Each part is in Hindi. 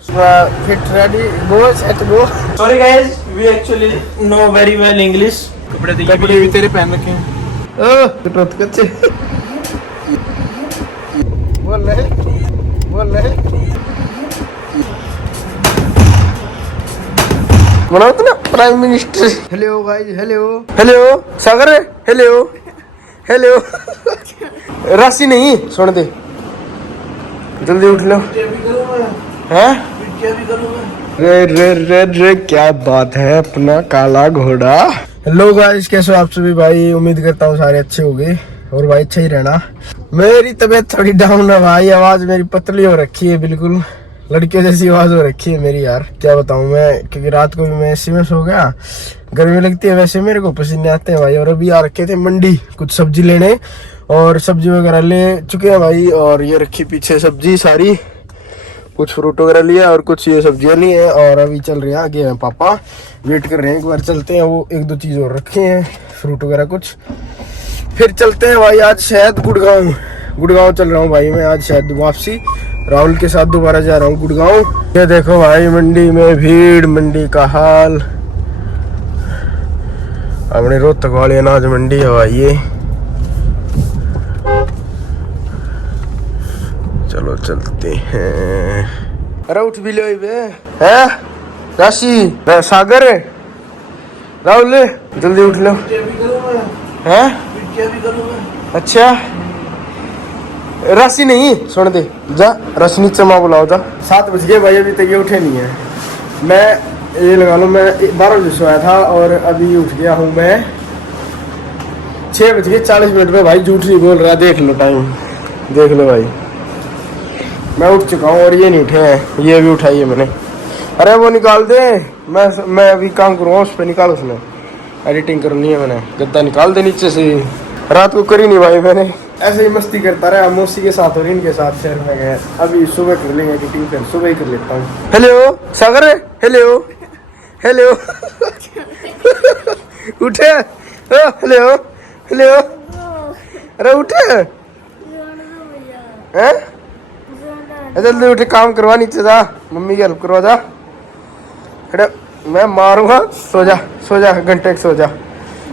Fit ready, go set go. Sorry guys, we actually know very well English. कपड़े भी तेरे पहन रखे हैं। तो कच्चे। बोल रहे। बनाओ तो ना prime minister. Hello guys, hello Sagar, hello. Rashi नहीं सुन दे, जल्दी उठ लो। हैं? रे क्या बात है अपना काला घोड़ा। हेलो गाइस, कैसे हो आप सभी भाई? उम्मीद करता हूँ सारे अच्छे होंगे और भाई अच्छा ही रहना। मेरी तबीयत थोड़ी डाउन है भाई, आवाज मेरी पतली हो रखी है, बिल्कुल लड़के जैसी आवाज हो रखी है मेरी यार। क्या बताऊं मैं, क्योंकि रात को भी मैं एसी में सो गया, गर्मी लगती है वैसे मेरे को, पसीने आते हैं भाई। और अभी आ रखे थे मंडी कुछ सब्जी लेने, और सब्जी वगैरह ले चुके हैं भाई। और ये रखी पीछे सब्जी सारी, कुछ फ्रूट वगैरह लिया और कुछ ये सब्जियां ली हैं। और अभी चल रहे हैं आगे हैं पापा, वेट कर रहे हैं, एक बार चलते हैं। वो एक दो चीज और रखे हैं, फ्रूट वगैरह कुछ, फिर चलते हैं भाई। आज शायद गुड़गांव चल रहा हूँ भाई मैं, आज शायद वापसी राहुल के साथ दोबारा जा रहा हूँ गुड़गांव। ये देखो भाई मंडी में भीड़, मंडी का हाल, अपने रोहतक वाली अनाज मंडी है भाई ये। चलो चलते हैं। अरे उठ भी लो है राशि, सागर, राहुल जल्दी उठ लो। है अच्छा, राशि नहीं सुन दे, जा राशि नीचे माँ बुलाओ जा। 7 बज गए भाई, अभी तक ये उठे नहीं है। मैं ये लगा लो, मैं 12 बजे सोया था और अभी उठ गया हूँ मैं 6 बज गए 40 मिनट में भाई। झूठ नहीं बोल रहा, देख लो टाइम, देख लो भाई, मैं उठ चुका हूँ और ये नहीं उठे हैं। ये भी उठाई है मैंने। अरे वो निकाल दे, मैं अभी काम करूँगा उस पर, निकाल, उसमें एडिटिंग करनी है मैंने। गद्दा निकाल दे नीचे से। रात को करी नहीं भाई मैंने, ऐसे ही मस्ती करता रहा मौसी के साथ और इनके साथ शहर में गए। अभी सुबह कर लेंगे एडिटिंग, फिर सुबह ही कर लेता हूँ। हेलो सागर, हेलो उठे, हेलो अरे उठे हैं? जल्दी उठे, काम करवा, नीचे जा, मम्मी की हेल्प करवा जा। अरे मैं मारूंगा, सो जा घंटे सो जा,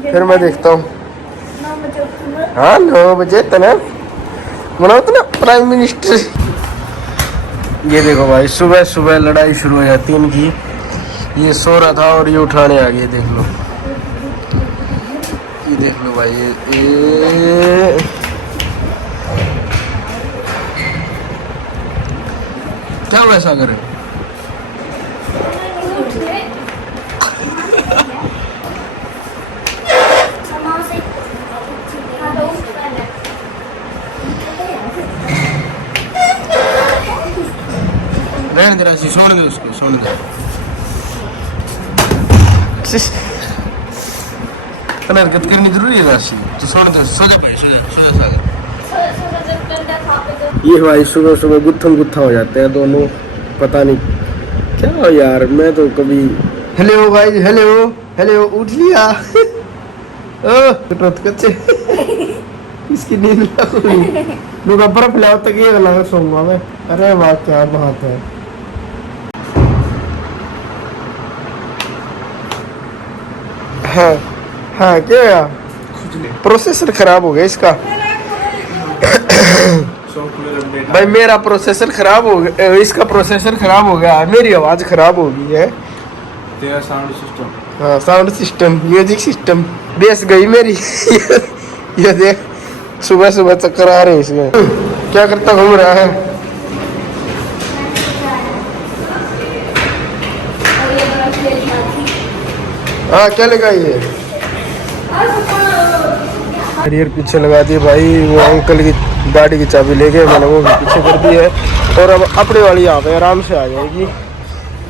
फिर मैं देखता हूँ। हाँ 9 बजे तना बनाओ तो ना प्राइम मिनिस्टर। ये देखो भाई, सुबह लड़ाई शुरू हो जाती है इनकी। ये सो रहा था और ये उठाने आ गए, देख लो, ये देख लो भाई, ये क्या हुआ सागर? रहने दे राशि, सोने दे उसको, सोने दे। हरकत करनी जरूरी है राशि, तो सोने दे, सो जा भाई, सो जा सागर। ये भाई सुबह गुत्था हो जाते हैं दोनों, पता नहीं क्या हो यार। मैं तो कभी हेलो भाई, हेलो उठ लिया। कच्चे इसकी नींद लगा, बर्फ लाओ तक ये लगा सोऊंगा मैं। अरे वाह क्या बात है। हाँ क्या प्रोसेसर खराब हो गया इसका। भाई मेरा प्रोसेसर खराब हो गया, इसका प्रोसेसर खराब हो गया, मेरी आवाज खराब हो गई है। तेरा साउंड सिस्टम, हाँ sound system, music system base गई मेरी। ये देख, सुबह चक्कर आ रहे हैं इसमें। क्या करता घूम रहा है? हाँ क्या लगा ये करियर पीछे लगा दिए भाई। वो अंकल की गाड़ी की चाबी ले गए, मैंने वो भी पीछे कर दी है। और अब अपने वाली यहाँ पे आराम से आ जाएगी,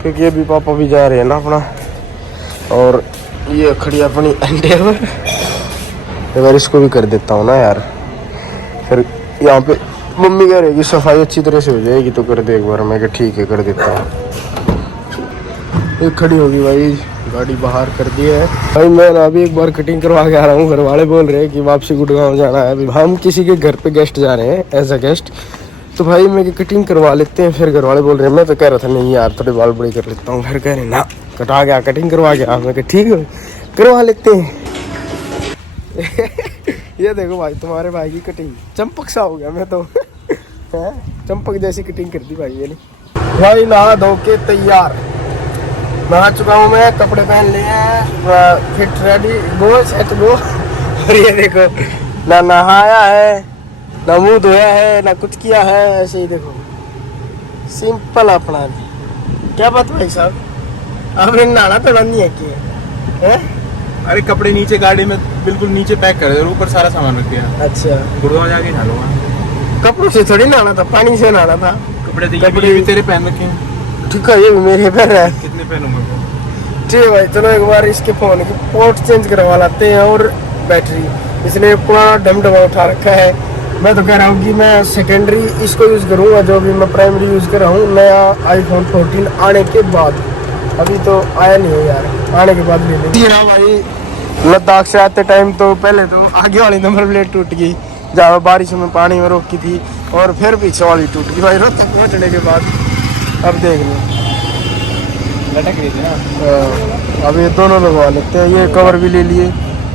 क्योंकि अभी पापा भी जा रहे हैं ना अपना। और ये खड़ी अपनी एंडेवर, अगर इसको भी कर देता हूँ ना यार, फिर यहाँ पे मम्मी कह रही सफाई अच्छी तरह से हो जाएगी, तो कर दे एक बार। मैं ठीक है कर देता हूँ। ये खड़ी होगी भाई, गाड़ी बाहर कर दी है भाई। मैं अभी एक बार कटिंग करवा के आ रहा हूँ। घर वाले बोल रहे हैं कि वापसी गुड़गांव जाना है। अभी हम किसी के घर पे गेस्ट जा रहे हैं, एज अ गेस्ट, तो भाई मैं कटिंग करवा लेते हैं, फिर घर वाले बोल रहे हैं, मैं तो कह रहा था नहीं यार थोड़े बाल बड़े कर लेता हूँ, फिर कह रहे ना कटा गया कटिंग करवा गया, मैं कहा ठीक है करवा लेते हैं। ये देखो भाई तुम्हारे भाई की कटिंग चंपक सा हो गया मैं तो। है चंपक जैसी कटिंग कर दी भाई ये ने। भाई नहा धो के तैयार, नहा चुका हूँ मैं, कपड़े पहन लिए हैं, फिट रेडी गो सेट गो। और ये देखो ना नहाया है ना मुंह धोया है ना कुछ किया है, ऐसे ही देखो सिंपल अपना। क्या बात भाई साहब, आपने नहाना तो नहीं है कि है? अरे कपड़े नीचे गाड़ी में बिल्कुल नीचे पैक कर दे, ऊपर सारा सामान रख दिया। अच्छा गुड़गांव जाके नहा लूंगा। कपड़ों से थोड़ी नहाना था, पानी से नहाना था। कपड़े तो ये भी तेरे पहन रखे हैं। ठीक है ये भी मेरे पैर है। कितने पहनूंगा? ठीक है भाई चलो एक बार इसके फोन की पोर्ट चेंज करवा लाते हैं और बैटरी, इसने पूरा डमडमा उठा रखा है। मैं तो कह रहा हूँ कि मैं सेकेंडरी इसको यूज़ करूँगा, जो भी मैं प्राइमरी यूज़ कर रहा हूँ नया iPhone 14 आने के बाद। अभी तो आया नहीं है यार, आने के बाद ले लेंगे। भाई लद्दाख से आते टाइम तो पहले तो आगे वाली नंबर प्लेट टूट गई जहाँ बारिश में पानी में रोकी थी, और फिर पीछे वाली टूट गई भाई रोहतक पहुँचने के बाद। अब देख लो लटक रही थी ना। अब ये दोनों लगवा लेते हैं, ये कवर भी ले लिए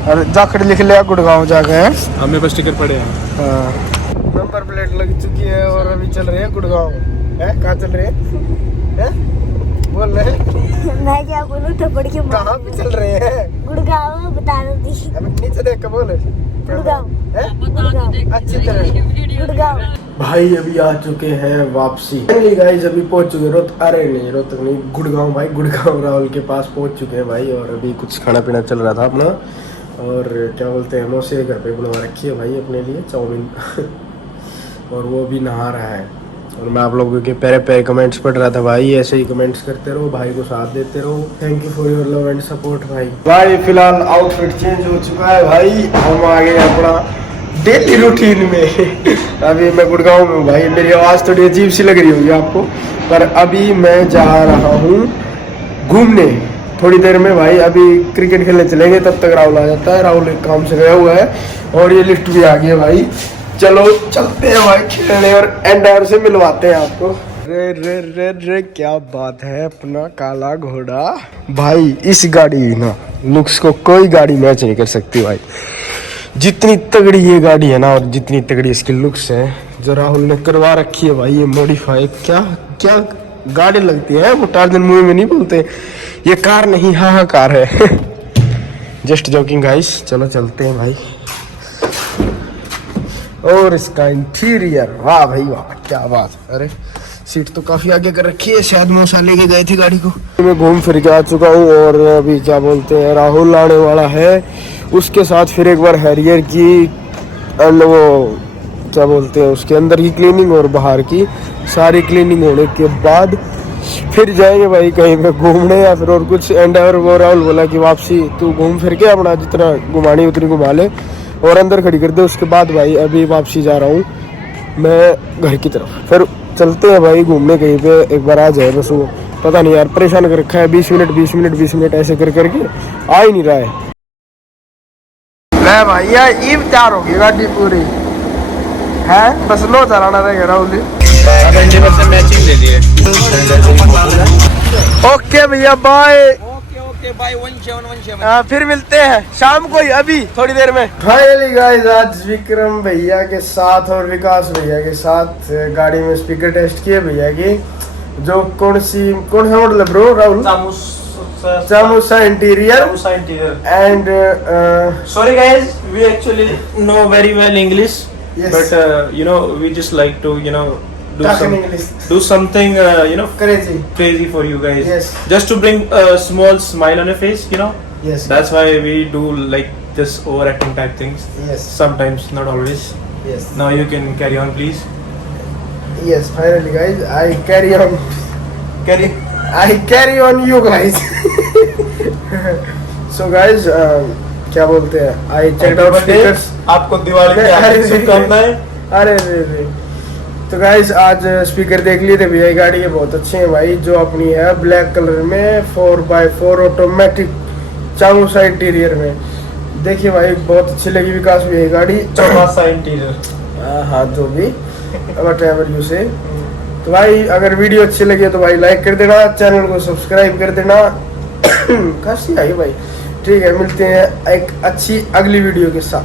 और जाखड़ लिख लिया गुड़गांव जाके हैं। हमें बस स्टिकर पड़े हैं। हाँ नंबर प्लेट लग चुकी है और अभी चल रहे हैं गुड़गांव। है कहाँ चल रहे हैं? बोल रहे हैं मैं क्या बोलूं थप्पड़ के मार। कहाँ पे चल रहे हैं? गुड़गांव बता दो दी। अबे नीचे देख के बोल। गुड़गांव गुड़गांव अच्छी तरह। गुड़गांव भाई अभी आ चुके हैं वापसी। गाइस अभी पहुंच चुके रोहतक नहीं गुड़गांव भाई, गुड़गांव राहुल के पास पहुंच चुके हैं भाई। और अभी कुछ खाना पीना चल रहा था अपना, और क्या बोलते हैं मौसी घर पे बनवा रखी है भाई अपने लिए चाउमीन। और वो भी नहा रहा है, और मैं आप लोगों के प्यारे प्यारे कमेंट्स पढ़ रहा था भाई। ऐसे ही कमेंट्स करते रहो, भाई को साथ देते रहो। Thank you for your love and support भाई। फिलहाल आउटफिट चेंज हो चुका है भाई, हम आ गए अपना डेली रूटीन में। अभी मैं गुड़गांव में हूँ भाई, मेरी आवाज़ थोड़ी अजीब सी लग रही होगी आपको, पर अभी मैं जा रहा हूँ घूमने थोड़ी देर में भाई। अभी क्रिकेट खेलने चलेंगे, तब तक राहुल आ जाता है। राहुल एक काम से गया हुआ है, और ये लिफ्ट भी आ गई है भाई। चलो चलते हैं भाई खेलने, और एंडायर से मिलवाते हैं आपको। रे रे रे रे क्या बात है अपना काला घोड़ा भाई। इस गाड़ी ना लुक्स को कोई गाड़ी मैच नहीं कर सकती भाई। जितनी तगड़ी ये गाड़ी है ना, और जितनी तगड़ी इसकी लुक्स है, जो राहुल ने करवा रखी है भाई ये मॉडिफाई। क्या क्या गाड़ी लगती है, वो टार्जन मूवी में नहीं बोलते ये कार नहीं, हाँ कार है। जस्ट जोकिंग गाइस, चलो चलते हैं भाई। और इसका इंटीरियर वाह भाई वाह क्या बात। अरे सीट तो काफी आगे कर रखी है, शायद मौसा लेके गए थे गाड़ी को। मैं घूम फिर के आ चुका हूँ, और अभी क्या बोलते हैं राहुल आने वाला है, उसके साथ फिर एक बार हैरियर की वो क्या बोलते हैं उसके अंदर की क्लीनिंग और बाहर की सारी क्लीनिंग होने के बाद फिर जाएंगे भाई कहीं पे घूमने या फिर और कुछ। एंड और वो राहुल बोला कि वापसी तू घूम फिर के अपना जितना घुमानी उतनी घुमा ले और अंदर खड़ी कर दे। उसके बाद भाई अभी वापसी जा रहा हूँ मैं घर की तरफ, फिर चलते हैं भाई घूमने कहीं पे। एक बार आ जाए बस, वो पता नहीं यार परेशान कर रखा है, 20 मिनट ऐसे कर करके आ ही नहीं रहा है। ले भाई यार ईव तैयार होगी गाड़ी पूरी है, बस लो चलाना रहेगा राहुल। मैचिंग ले लिए। ओके भैया बाय। Okay bye 1717। फिर मिलते हैं शाम को ही, अभी थोड़ी देर में। फाइनली गाइस आज विक्रम भैया के साथ और विकास भैया के साथ गाड़ी में स्पीकर टेस्ट किए भैया की। जो कौन सा मॉडल है bro Rahul? Chamusa interior and Sorry guys, we actually know very well English, Yes. but we just like to talk in English. do something crazy. for you guys, Yes. just to bring a small smile on your face. Yes. That's why we do like this overacting type things. Yes. Sometimes, not always. Yes. Now you can carry on, please. Yes. Finally, guys, I carry on you guys. So guys, क्या बोलते हैं? I checked out speakers. आपको दिवाली की हार्दिक शुभकामनाएं। अरे तो गाइस आज स्पीकर देख लिए थे भैया, गाड़ी के बहुत अच्छे हैं भाई। जो अपनी है ब्लैक कलर में 4x4 ऑटोमेटिक चामुसा इंटीरियर में, देखिए भाई बहुत अच्छी लगी विकास भी है गाड़ी। चामुसा इंटीरियर हाँ जो भी। वट एवर यू से। तो भाई अगर वीडियो अच्छी लगी तो भाई लाइक कर देना, चैनल को सब्सक्राइब कर देना। खांसी आई भाई। ठीक है, मिलते हैं एक अच्छी अगली वीडियो के साथ।